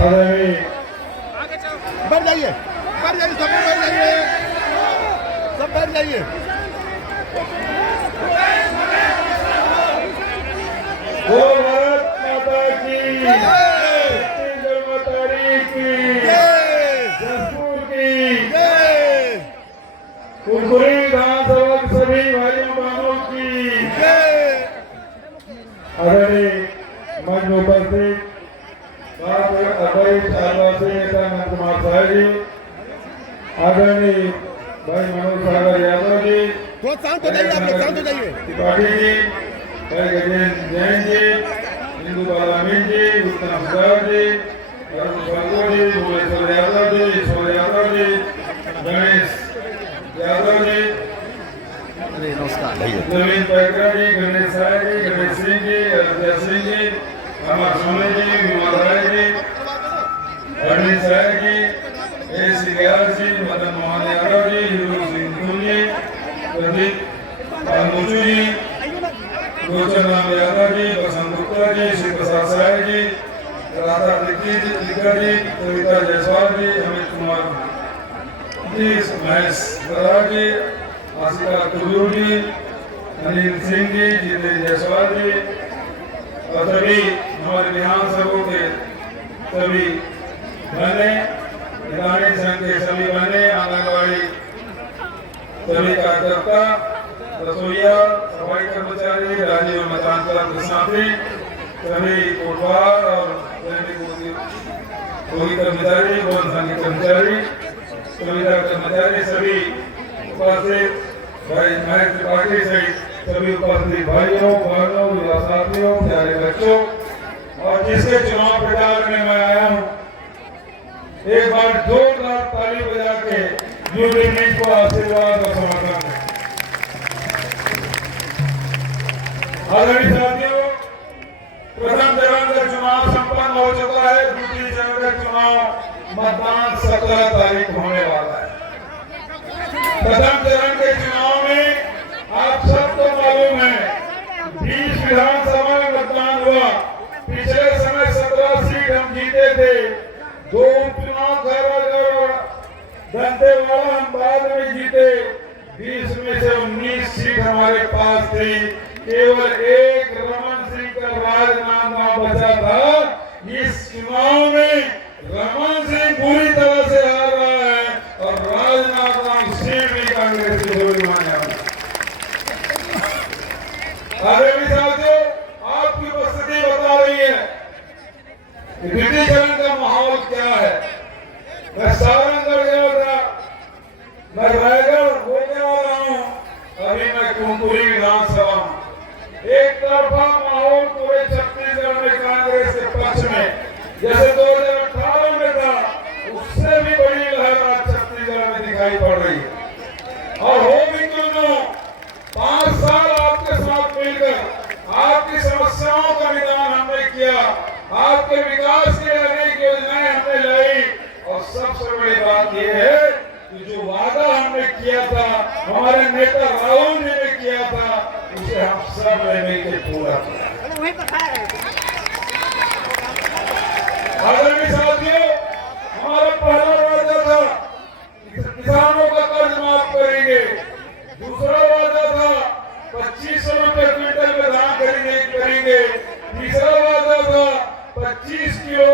बैठ जाइए, सब बैठ जाइए। भारत माता की जसपुर की कुरकुरी विधानसभा के सभी भाइयों बहनों की आदरणीय मंच में उपस्थित अध्यक्ष आदिवासी नेता नंद कुमार साहब जी, आदरणीय भाई मनोज सागर यादव जी, थोड़ा शांत हो जाइए, आप लोग शांत हो जाइए। त्रिपाठी जी, भाई गजेंद्र जैन जी, इंदु बालामीन जी, उत्तम साहब जी, अरुण बंगो जी, भुवनेश्वर यादव जी, ईश्वर यादव जी, गणेश यादव जी, नवीन पैकरा जी, गणेश साय जी, गणेश सिंह जी, अयोध्या सिंह जी, अमर सोने जी, विमल राय जी, गणेश साय जी, ए सिंगार जी, मदन मोहन यादव जी, हीरो सिंह जी, प्रदीप मुचू जी, गोचर राम यादव जी, बसंत गुप्ता जी, श्री प्रसाद साय जी, राधा लिखा जी, कविता जायसवाल जी, अमित कुमार जी, महेश बराड़ जी, आशिका कुजूर जी, अनिल सिंह जी, जितेंद्र जायसवाल जी और सभी हमारे विधानसभा के सभी बने, निगरानी संघ के सभी बने, आंगनबाड़ी सभी कार्यकर्ता, रसोईया, सफाई कर्मचारी, राज्य और मतदान तंत्र साथी, सभी कोटवार और कर्मचारी, भवन संघ के कर्मचारी, सुविधा कर्मचारी, सभी उपस्थित भाई महेश त्रिपाठी सहित सभी उपस्थित भाइयों बहनों युवा साथियों प्यारे बच्चों और जिसके चुनाव प्रचार में मैं आया हूँ, एक बार जोरदार ताली बजा के यूपी मीट को आशीर्वाद और समर्थन दें। आदरणीय साथियों, प्रथम चरण का चुनाव संपन्न हो चुका है, दूसरी चरण का चुनाव मतदान 17 तारीख होने वाला है। प्रथम चरण के चुनाव में आप सबको मालूम है 20 विधानसभा में मतदान हुआ। पिछले समय 17 सीट हम जीते थे, 2 उपचुनाव दंतेवाड़ा हम बाद में जीते, 20 में से 19 सीट हमारे पास थी, केवल एक रमन सिंह का राजनांदगांव बचा था। इस चुनाव में रमन सिंह पूरी तरह से हार रहा है और राजनांदगांव सीट भी कांग्रेस की होने वाला है। आदरणीय साथियों, आपकी उपस्थिति बता रही है कि द्वितीय चरण का माहौल क्या है। मैं सारंगगढ़ गया था, मैं रायगढ़ होने वाला हूँ, अभी मैं कुंकुरी विधानसभा हूँ। एक तरफा माहौल पूरे छत्तीसगढ़ में कांग्रेस के पक्ष में, जैसे 2018 में था, उससे भी बड़ी लहर आज छत्तीसगढ़ में दिखाई पड़ रही है। और हो भी क्यों, 5 साल आपके साथ मिलकर आपकी समस्याओं का निदान हमने किया, आपके विकास के अनेक योजनाएं हमने लाई और सबसे बड़ी बात यह है कि जो वादा हमने किया था, हमारे नेता राहुल जी ने किया था, उसे हम सब ने मिलकर पूरा किया। आदरणीय साथियों, हमारा पहला वादा था किसानों का कर्ज माफ करेंगे, दूसरा वादा था 2500 रुपए क्विंटल में धान करेंगे, तीसरा वादा था 35 किलो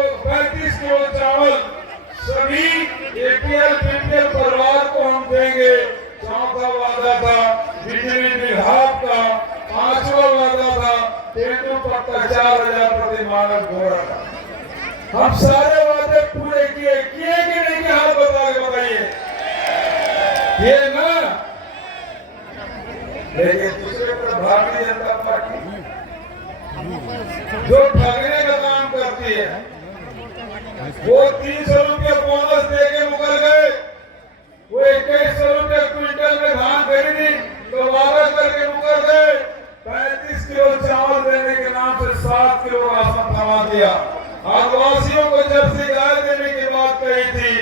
चावल सभी एपीएल पीपीएल परिवार को हम देंगे, चौथा वादा था बिजली बिल हाफ का, पांचवा वादा था तेंदू पत्ता 4000 प्रति मानक घोड़ा का। हम सारे वादे पूरे किए कि नहीं किए, हाथ बता के बताइए, ये ना। लेकिन दूसरे तरफ भारतीय जनता पार्टी जो ठगने का काम करती है, वो 300 रुपये बोनस देके मुकर गए, वो 2100 रुपये क्विंटल में धान खरीदी तो वादा करके मुकर गए, 35 किलो चावल देने के नाम से 7 किलो राशन थमा दिया। आदिवासियों को जर्सी गाय देने की बात कही थी,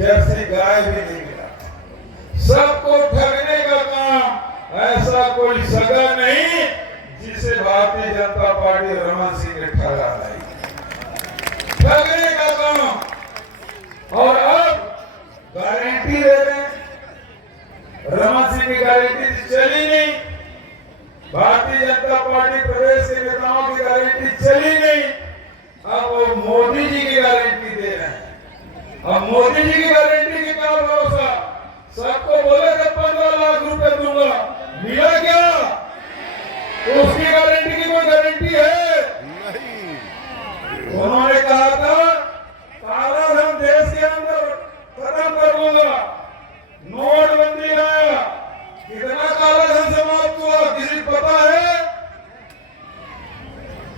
जर्सी गाय भी नहीं मिला। सबको ठगने का काम, ऐसा कोई सगा नहीं जिसे भारतीय जनता पार्टी रमन सिंह ने ठगा नहीं। ठगने का काम। और अब गारंटी दे रहे हैं, रमन सिंह की गारंटी चली नहीं, भारतीय जनता पार्टी प्रदेश के नेताओं की गारंटी चली नहीं, अब वो मोदी जी की गारंटी दे रहे हैं। अब मोदी जी की गारंटी की क्या भरोसा? सबको बोले थे 15 लाख रुपए दूंगा, मिला क्या? तो उसकी गारंटी की कोई गारंटी है? उन्होंने कहा था काला धन देश के अंदर खत्म कर दूंगा, नोटबंदी लाया, कितना काला धन समाप्त हुआ किसी को पता है?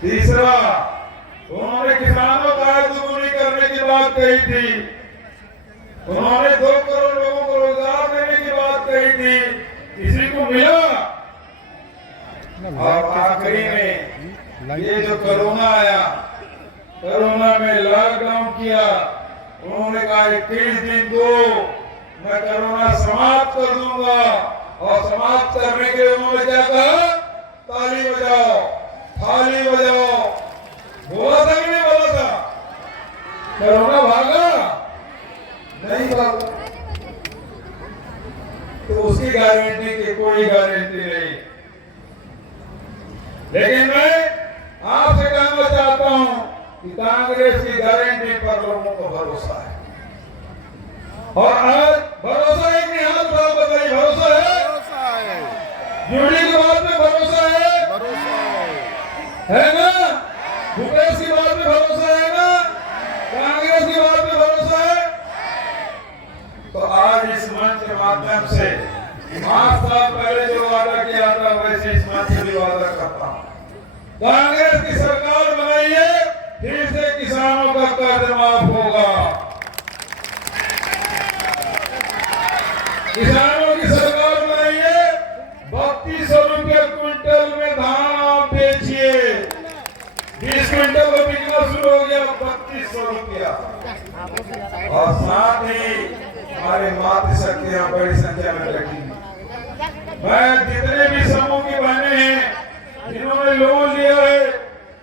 तीसरा, उन्होंने किसानों का आय दुगुनी करने की बात कही थी, उन्होंने 2 करोड़ लोगों को रोजगार देने की बात कही थी, किसी को मिला? और आखिरी में ये जो कोरोना आया, कोरोना में लॉकडाउन किया, उन्होंने कहा 21 दिन को मैं कोरोना समाप्त कर दूंगा, और समाप्त करने के लिए उन्होंने क्या कहा? ताली बजाओ, थाली बजाओ। बोला था कि नहीं बोला था? कोरोना भागा नहीं भागा। तो उसकी गारंटी की कोई गारंटी नहीं। लेकिन मैं आपसे कहना चाहता हूं कि कांग्रेस की गारंटी पर लोगों को भरोसा है, और आज भरोसा है कि नहीं? हाथ उठाओ, बताइए, भरोसा है? यूडी की बात में भरोसा है ना? भूपेश की बात में भरोसा है ना? कांग्रेस की बात में भरोसा है? तो आज इस मंच के माध्यम से 5 साल पहले जो वादा किया था, वैसे इस मंच से भी वादा करता हूं। कांग्रेस की सरकार बनाइए, फिर से किसानों का कर्ज माफ होगा। किसानों की सरकार बनाइए, 3200 रुपये क्विंटल में धान आप बेचिए। 20 क्विंटल का बिकना शुरू हो गया, 3200 रुपया। और साथ ही हमारे मातृशक्तियां बड़ी संख्या में लगी। मैं जितने भी समूह की बहनें हैं जिन्होंने लोन लिया है,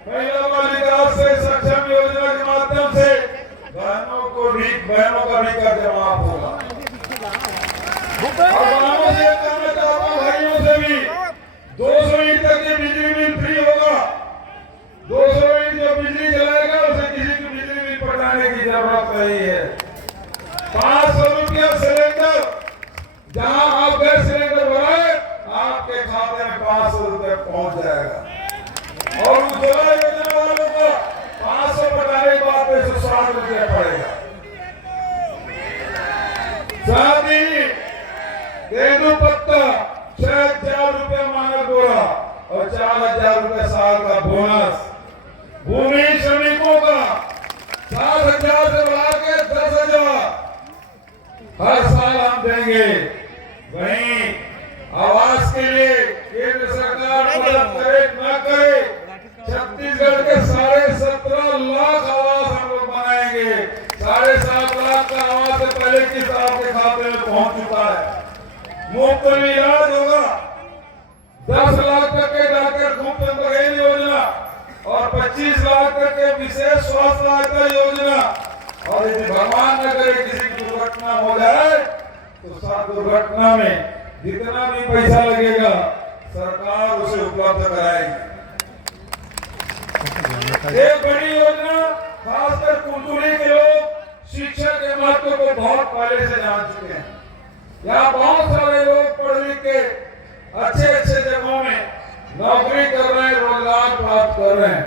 महिला बाल विकास से सक्षम योजना के माध्यम से बहनों का भी कर्ज माफ होगा। और बहनों से कहना चाहता हूँ, भाइयों से भी 200 यूनिट तक की बिजली बिल फ्री होगा। 200 यूनिट जो बिजली जलाएगा उसे किसी की बिजली बिल पटाने की जरूरत नहीं है। 500 रुपया सिलेंडर, जहां आप गैस सिलेंडर भराए आपके खाते में 500 रुपये पहुंच जाएगा। और उज्ज्वला योजना वालों को 500 पटाने के बाद 160 रुपये पड़ेगा। साथ ही तेंदू पत्ता 6000 रुपये मानक बोरा और 4000 रुपये साल का बोनस। भूमि श्रमिकों का 7000 से बढ़ा के 10,000 हर साल हम देंगे। वहीं आवास के लिए केंद्र सरकार मदद करे न करे, छत्तीसगढ़ के 17.5 लाख आवास हम लोग बनाएंगे। 7.5 लाख का आवास से पहले किस आपके खाते में पहुंच चुका है। मुफ्त में इलाज होगा, 10 लाख तक के डॉक्टर मुफ्त बघेल योजना और 25 लाख तक के विशेष स्वास्थ्य सहायता योजना। और यदि भगवान न करे किसी की दुर्घटना हो जाए तो साथ दुर्घटना में जितना भी पैसा लगेगा सरकार उसे उपलब्ध कराएगी। एक बड़ी योजना, खासकर कुंडली के लोग शिक्षा के महत्व को बहुत पहले से जान चुके हैं। यहाँ बहुत सारे लोग पढ़ लिख के अच्छे अच्छे जगहों में नौकरी कर रहे हैं, रोजगार प्राप्त कर रहे हैं।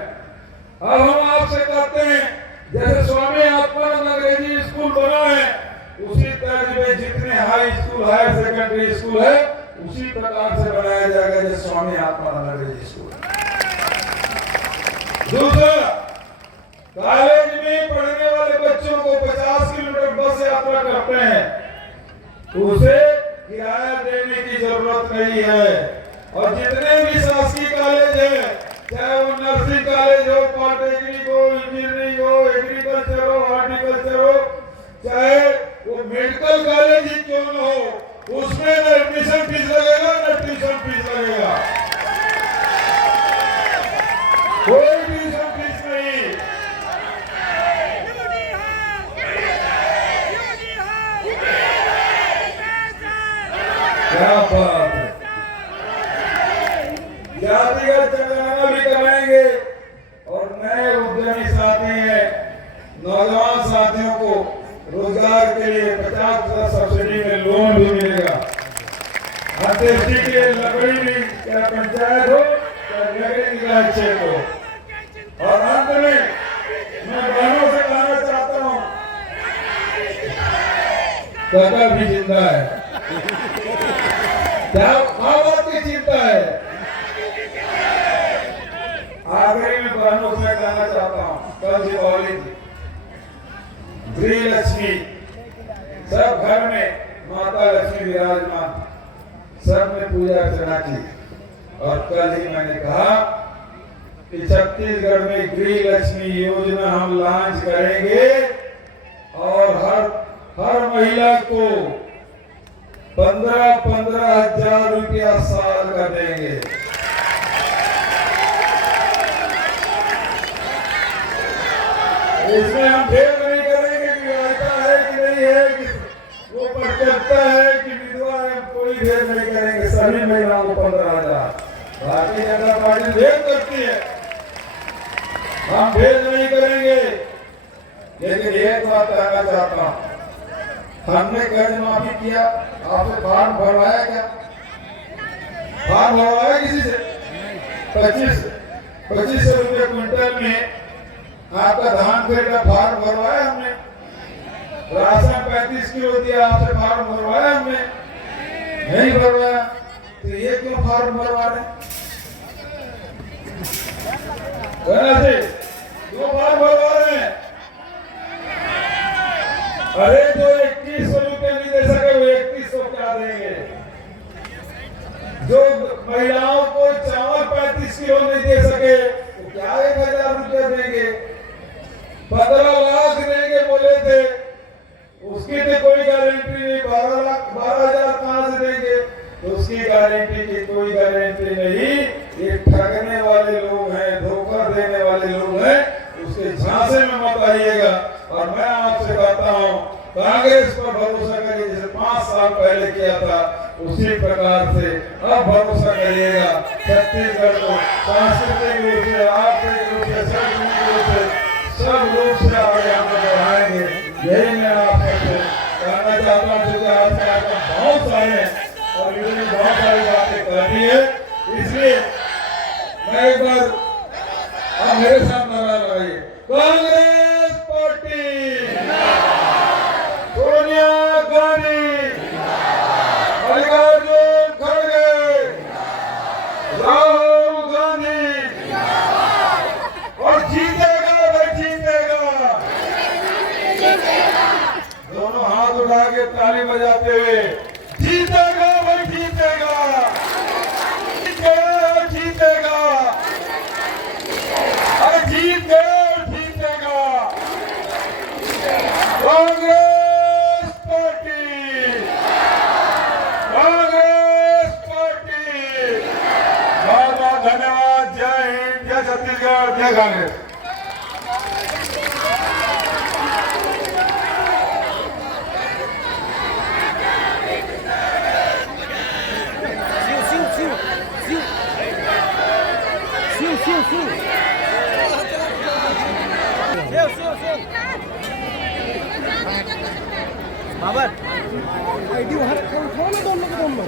अब हम आपसे कहते हैं, जैसे स्वामी आत्मानंद अंग्रेजी स्कूल बना है, उसी तर्ज में जितने high school, higher secondary school है, उसी प्रकार से बनाया जाएगा जैसे स्वामी आत्मानंद अंग्रेजी स्कूल। दूसरा, कॉलेज में पढ़ने वाले बच्चों को 50 किलोमीटर बस यात्रा करते हैं, उसे किराया देने की जरूरत नहीं है। और जितने भी शासकीय कॉलेज है, चाहे वो नर्सिंग कॉलेज हो, पॉलिटेक्निक हो, इंजीनियरिंग हो, एग्रीकल्चर हो, हॉर्टिकल्चर हो, चाहे वो मेडिकल कॉलेज ही क्यों न हो, उसमें न एडमिशन फीस लगेगा न ट्यूशन फीस लगेगा, कोई ट्यूशन फीस नहीं। देसी के लकड़ी की क्या पंचायत हो क्या लकड़ी की अच्छे हो। और अंत में मैं बहनों से कहना चाहता हूँ, काका भी जिंदा है, क्या बात की चिंता है। आखिरी में बहनों से कहना चाहता हूँ, कल दीपावली थी, गृह लक्ष्मी सब घर में माता लक्ष्मी विराजमान, सब ने पूजा अर्चना की। और कल ही मैंने कहा कि छत्तीसगढ़ में गृह लक्ष्मी योजना हम लॉन्च करेंगे और हर महिला को 15-15 हजार रुपया साल का देंगे। इसमें हम भेद नहीं करेंगे कि विवाहिता है कि नहीं है, कि वो पढ़ता है कि विधवा है, कोई भेद नहीं करेंगे। सभी महिलाओं को 15,000। भारतीय जनता पार्टी भेद करती है, हम भेद नहीं करेंगे। लेकिन एक बात कहना चाहता हूँ, हमने कर्ज माफी किया, आपसे फॉर्म भरवाया क्या? फॉर्म भरवाया किसी से? 2500 रुपये क्विंटल में आपका धान खरीद का फॉर्म भरवाया हमने। राशन 35 किलो दिया, आपसे फॉर्म भरवाया हमने? नहीं भरवाया। तो ये क्यों फॉर्म भरवा रहे? क्यों फॉर्म भरवा रहे हैं? अरे जो 2100 रुपये नहीं दे सके वो 3100 क्या देंगे? जो महिलाओं को चावल 35 किलो नहीं दे सके तो क्या 1000 रुपया देंगे? 15 लाख देंगे बोले थे, उसकी तो कोई गारंटी नहीं। 12,000 कहां से देंगे? तो उसकी गारंटी की कोई गारंटी नहीं। ये ठगने वाले लोग हैं, धोखा देने वाले लोग हैं, उसके झांसे में मत आइएगा। और मैं आपसे कहता हूँ, कांग्रेस पर भरोसा करिए, जैसे 5 साल पहले किया था उसी प्रकार से अब भरोसा करिएगा। छत्तीसगढ़ को सांस्कृतिक रूप से, आर्थिक रूप से, शैक्षणिक रूप से सब रूप से आगे हम बढ़ाएंगे। यही मैं आपसे कहना चाहता हूँ। क्योंकि आज के आइटम बहुत सारे हैं और इन्होंने बहुत सारी बातें करनी है, इसलिए मैं एक बार आप मेरे साथ नारा लगाइए, कांग्रेस पार्टी, सोनिया गांधी, मल्लिकार्जुन खड़गे, राहुल गांधी, और जीतेगा भाई जीतेगा। दोनों हाथ उठा के ताली बजाते हुए, जीतेगा भाई जीतेगा, जीतेगा जीतेगा, अरे जीत गए जीतेगा। Congress party, Congress party. बहुत बहुत धन्यवाद। जय हिंद, जय छत्तीसगढ़, जय कांग्रेस। बाबर आईडी वहाँ रखा, उठाओ ना दोनों को।